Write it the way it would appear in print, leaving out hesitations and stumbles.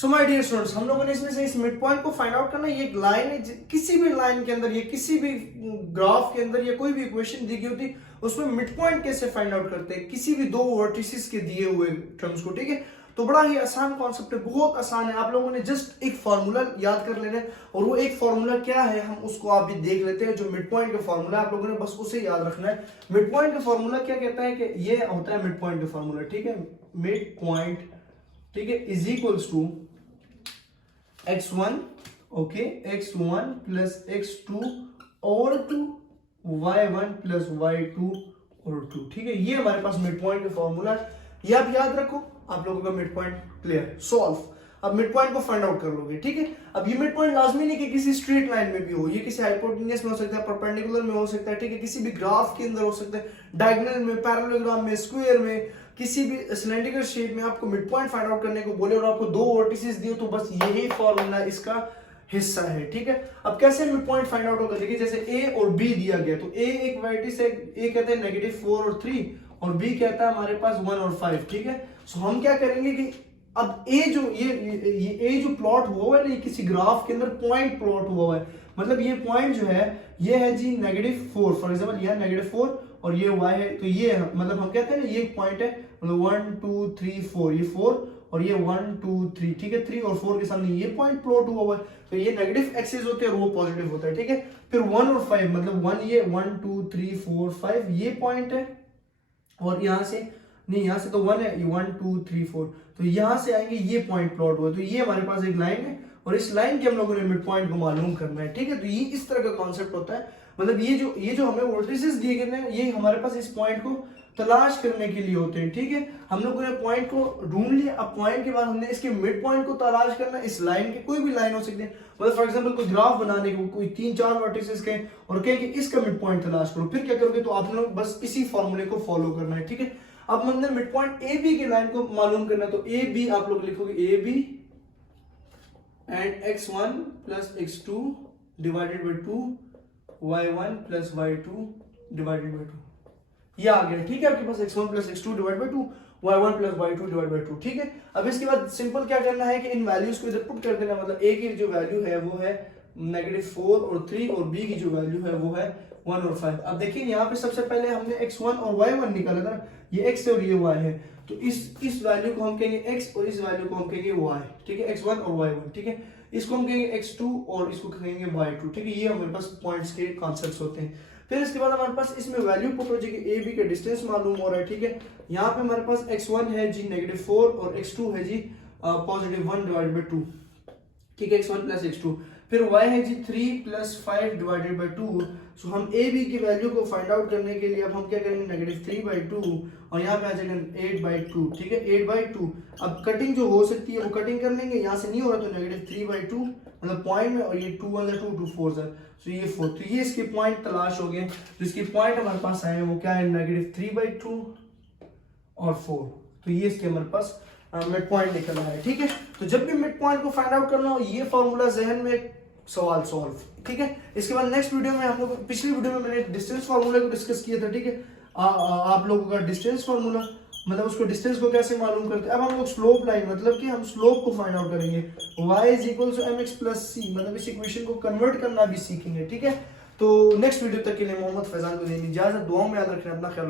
So my dear students, हम लोगों ने इसमें से इस मिड पॉइंट को फाइंड आउट करना। ये एक लाइन है, किसी भी लाइन के अंदर, ये किसी भी ग्राफ के अंदर, या कोई भी इक्वेशन दी गई होती उसमें मिड पॉइंट कैसे फाइंड आउट करते हैं किसी भी दो वर्टिसेस के दिए हुए टर्म्स को। ठीक है, तो बड़ा ही आसान कॉन्सेप्ट है, बहुत आसान है। आप लोगों ने जस्ट एक फॉर्मूला याद कर लेना है, और वो एक फॉर्मूला क्या है हम उसको आप भी देख लेते हैं। जो मिड पॉइंट का फॉर्मूला आप लोगों ने बस उसे याद रखना है। मिड पॉइंट का फॉर्मूला क्या कहता है कि ये होता है मिड पॉइंट का फॉर्मूला। ठीक है, मिड पॉइंट, ठीक है, is equals to x1, okay, x1 plus x2 और 2, y1 प्लस y2 और 2। ठीक है, ये हमारे पास मिड पॉइंट का फॉर्मूला है, ये आप याद रखो। आप लोगों का मिड पॉइंट क्लियर, सॉल्व। अब मिड पॉइंट को फाइंड आउट कर लोगे। ठीक है, अब ये मिड पॉइंट लाजमी नहीं कि किसी स्ट्रेट लाइन में भी हो, ये किसी हाइपोटेन्यूस में हो सकता है, परपेंडिकुलर में हो सकता है, ठीक है, किसी भी ग्राफ के अंदर हो सकता है, डायगोनल में, पैरेललोग्राम में, स्क्वायर में, किसी भी सिलेंड्रिकल शेप में आपको मिड पॉइंट फाइंड आउट करने को बोले और आपको दो वर्टिसेस दिए, तो बस यही फॉर्मूला इसका हिस्सा है। ठीक है, अब कैसे मिड पॉइंट फाइंड आउट होगा, देखिए जैसे ए और बी दिया गया, तो ए एक वर्टिस है, ए कहते हैं -4 और 3, और बी कहता है हमारे पास 1 और 5। ठीक है, सो हम क्या करेंगे कि अब ए जो ये ए जो प्लॉट हुआ है ना, ये किसी ग्राफ के अंदर पॉइंट प्लॉट हुआ है, मतलब ये पॉइंट जो है ये है जी -4, फॉर एग्जांपल यह -4 और ये y है, तो ये मतलब हम कहते हैं ना ये पॉइंट है, मतलब 1 2 3 4, ये 4 और ये 1 2 3, ठीक है, 3 और 4 के सामने ये पॉइंट प्लॉट हुआ है, तो ये नेगेटिव एक्सिस होते हैं और वो पॉजिटिव होता है। ठीक है, फिर 1 और 5, मतलब 1 ये 1 2 3 4 5 ये पॉइंट है, और यहाँ से नहीं, यहाँ से तो 1 है, ये 1 2 3 4, तो यहाँ से आएंगे ये पॉइंट प्लॉट हुआ, तो ये हमारे पास एक लाइन है और इस लाइन के हम लोगों ने मिड पॉइंट को मालूम करना है। ठीक है, तो ये इस तरह का कॉन्सेप्ट होता है, मतलब ये जो हमें वर्टिसेस दिए गए हैं, ये हमारे पास इस पॉइंट को तलाश करने के लिए होते हैं। ठीक है, हम लोगों ने पॉइंट को ढूंढ लिया, अब पॉइंट के बाद हमने इसके मिड पॉइंट को तलाश करना। इस लाइन के कोई भी लाइन हो सकती है, मतलब फॉर एग्जांपल कोई ग्राफ बनाने को कोई 3-4 वर्टिसेस के और कहें कि इसका मिड पॉइंट तलाश करो, फिर क्या करोगे, तो आप लोग बस इसी फॉर्मूले को फॉलो करना है। ठीक है, अब हमने मिड पॉइंट ए बी की लाइन को मालूम करना है, तो ए बी आप लोग लिखोगे A B and x1 plus x2 divided by 2, y1 plus y2 divided by 2, ये आ गया। ठीक है, आपके पास x1 plus x2 divide by 2, y1 plus y2 divide by 2। ठीक है, अब इसके बाद सिंपल क्या करना है कि इन वैल्यूज को इधर पुट कर देना, मतलब a की जो वैल्यू है वो है -4 और 3, और b की जो वैल्यू है वो है 1 और 5। अब देखिए यहाँ पे सबसे पहले हमने x1 और y1 निकाला था, ये x है और ये y है, तो इस वैल्यू को हम कहेंगे x और इस वैल्यू को हम कहेंगे y। ठीक है, x1 और y1। ठीक है, इसको हम कहेंगे x2 और इसको कहेंगे y2। ठीक है, ये हमारे पास पॉइंट्स के कॉन्सेप्ट्स होते हैं। फिर इसके बाद हमारे पास इसमें वैल्यू पुट हो जाएगी, ए बी का डिस्टेंस मालूम हो रहा है। ठीक है, यहाँ पे हमारे पास x1 है जी -4 और x2 है जी +1 डिवाइडेड बाई 2। ठीक है, x1 प्लस x2, फिर y है जी 3 प्लस 5 डिवाइडेड बाई 2। सो हम ए बी की वैल्यू को फाइंड आउट करने के लिए अब हम क्या करेंगे, -3/2 और यहाँ पे आ जाएगा 8/2। ठीक है, 8/2। अब कटिंग जो हो सकती है वो कटिंग कर लेंगे, यहाँ से नहीं हो रहा तो -3/2 मतलब पॉइंट में, और ये 2 1 2 2 4 सर, तो ये 4, तो ये इसके पॉइंट तलाश हो गए। तो इसके पॉइंट हमारे पास आए हैं, वो क्या है, -3/2 और 4, तो ये इसके हमारे पास मिड पॉइंट निकला है। ठीक है, तो जब भी मिड पॉइंट को फाइंड आउट करना हो, ये फॉर्मूला जहन में, सवाल सॉल्व। ठीक है, इसके बाद नेक्स्ट वीडियो में हम लोग, पिछली वीडियो में मैंने डिस्टेंस फार्मूला को डिस्कस किया था। ठीक है, आप लोगों का डिस्टेंस फार्मूला, मतलब उसको डिस्टेंस को कैसे मालूम करते हैं। अब हम लोग स्लोप लाइन, मतलब कि हम स्लोप को फाइंड आउट करेंगे, y = mx + c, मतलब इस इक्वेशन को कन्वर्ट करना भी सीखेंगे। ठीक है, तो नेक्स्ट वीडियो तक के लिए मोहम्मद फैजान को देनी इजाजत, दुआ में याद रखना, अपना ख्याल।